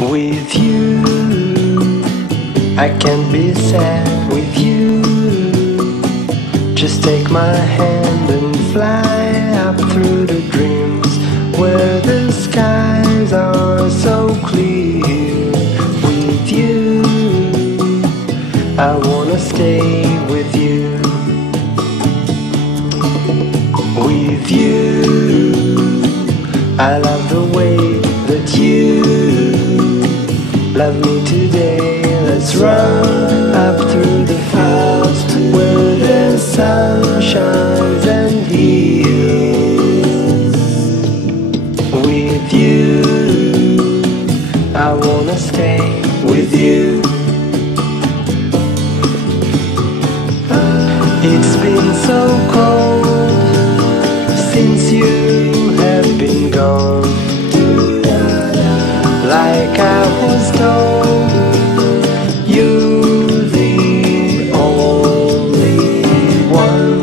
With you, I can't be sad with you. Just take my hand and fly up through the dreams where the skies are so clear. With you, I wanna stay with you. With you, I love the way that you love me today. Let's run up through the fields where the sun shines and heals. With you, I wanna stay with you. It's been so cold since you have been gone. Like I was told, you're the only one.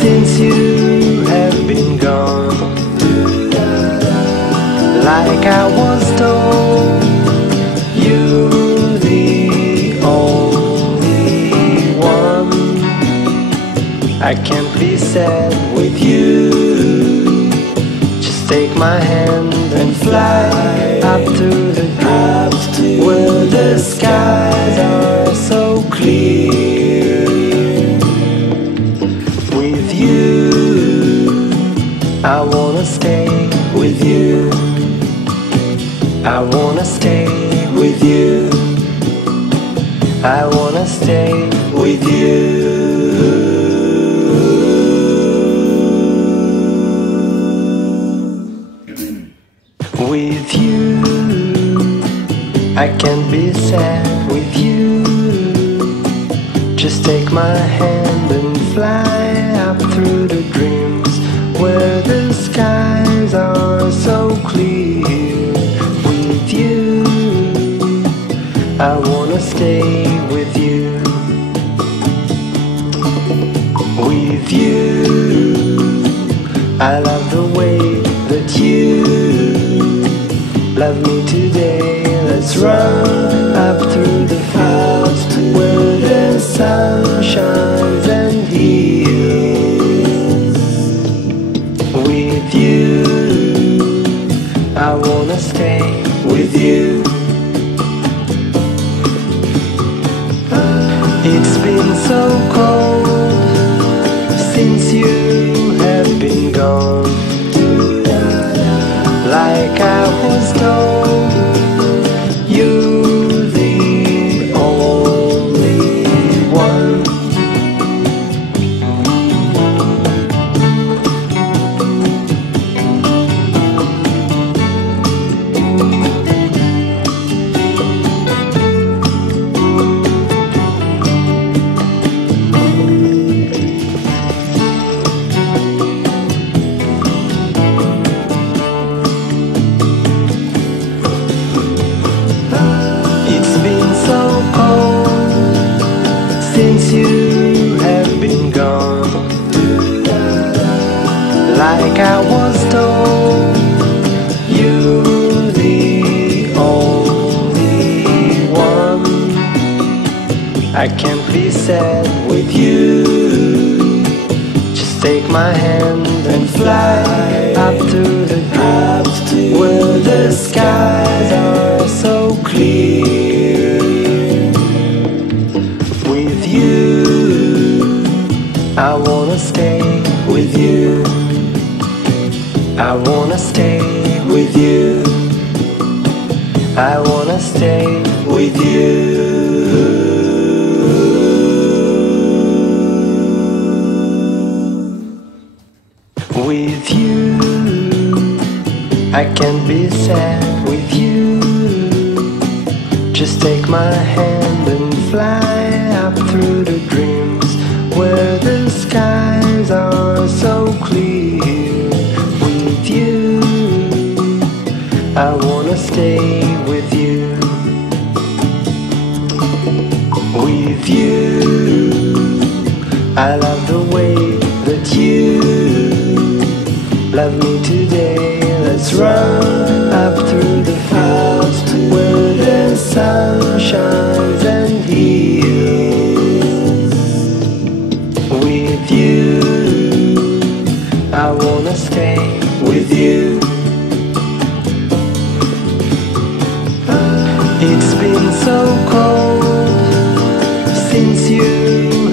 Since you have been gone, like I was told, you're the only one. I can't be sad with you. Just take my hand and fly up to the clouds where the skies are so clear. With you, I wanna stay with you. I wanna stay with you. I wanna stay with you. With you, I can't be sad with you. Just take my hand and fly up through the dreams where the skies are so clear. With you, I wanna stay with you. With you, I love the way that you love me today. Let's run up through the fields where the sun shines and heals. With you, I wanna stay with you. It's been so cold since you have been gone. Like I was told, you're the only one. Since you have been gone, like I was told, you're the only one. I can't be sad with you. Just take my hand and fly up to the clouds where the skies are so clear. With you, I wanna stay with you. I wanna stay with you. I wanna stay with you. With you, I can't be sad with you. Just Just take my hand and fly up through the dreams where the skies are so clear. With you, I wanna stay with you. With you, I love the way that you love me today. Let's run up through the fields where the sun shines and heals. With you, I wanna stay with you. It's been so cold since you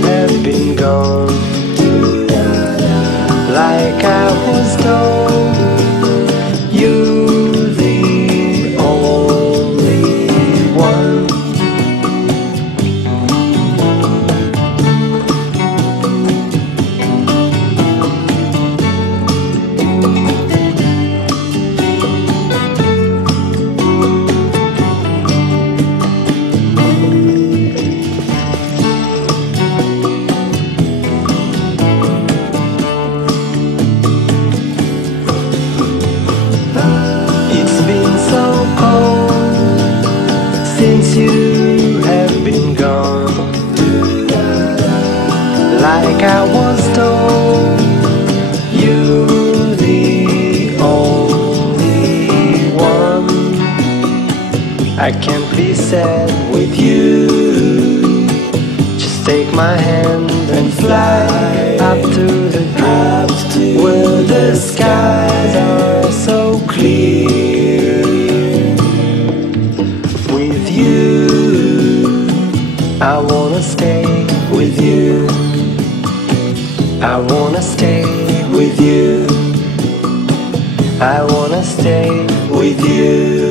have been gone. Like I was told, you're the only one. Since you have been gone, like I was told, you're the only one. I can't be sad with you. Just take my hand and fly up to the clouds where the skies are so clear. With you, I wanna stay with you. I wanna stay with you. I wanna stay with you.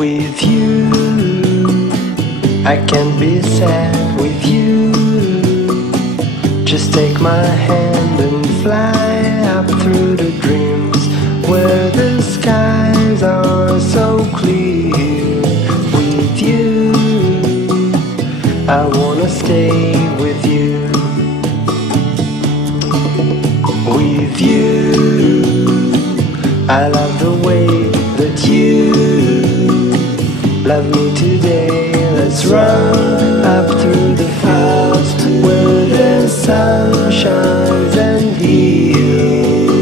With you, I can't be sad with you. Just take my hand and fly up through the dreams where the skies are so clear. With you, I wanna stay with you. With you, I love the way that you love me today. Let's run up through the fields where the sun shines and heals.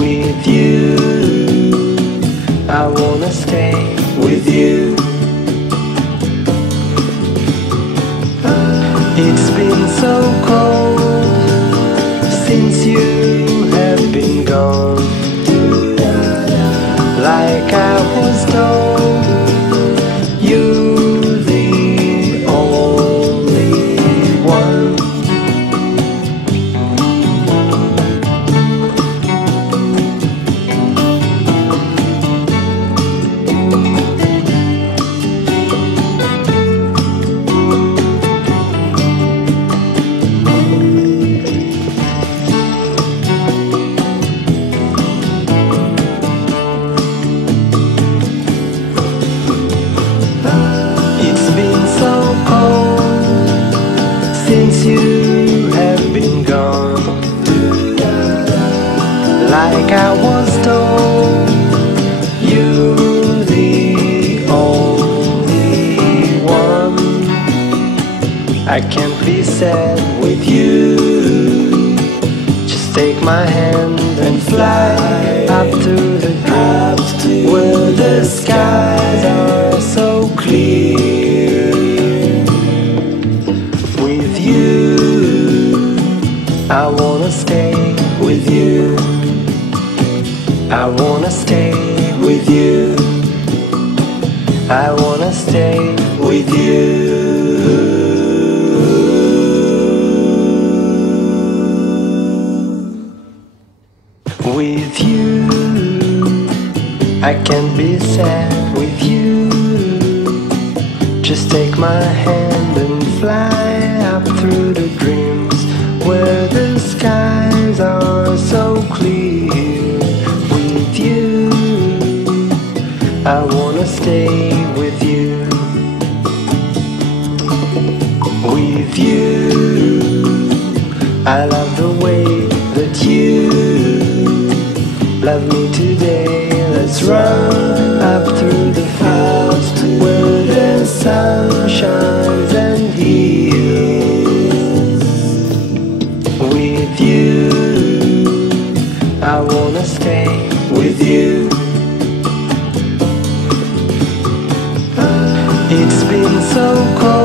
With you, I wanna stay with you. It's been so cold since you have been gone. Like I was told, you're the only one. Since you have been gone, like I was told, you're the only one. I can't be sad with you. Just take my hand and fly up to the clouds where the skies are so clear. With you, I wanna stay with you. I wanna stay with you. I wanna stay with you. With you, I can't be sad with you. Just take my hand and fly up through the dreams where the skies are so I wanna stay with you. With you, I love the way that you love me today. Let's run up through the fields where the sun shines and heals. With you, I wanna stay with you. It's been so cold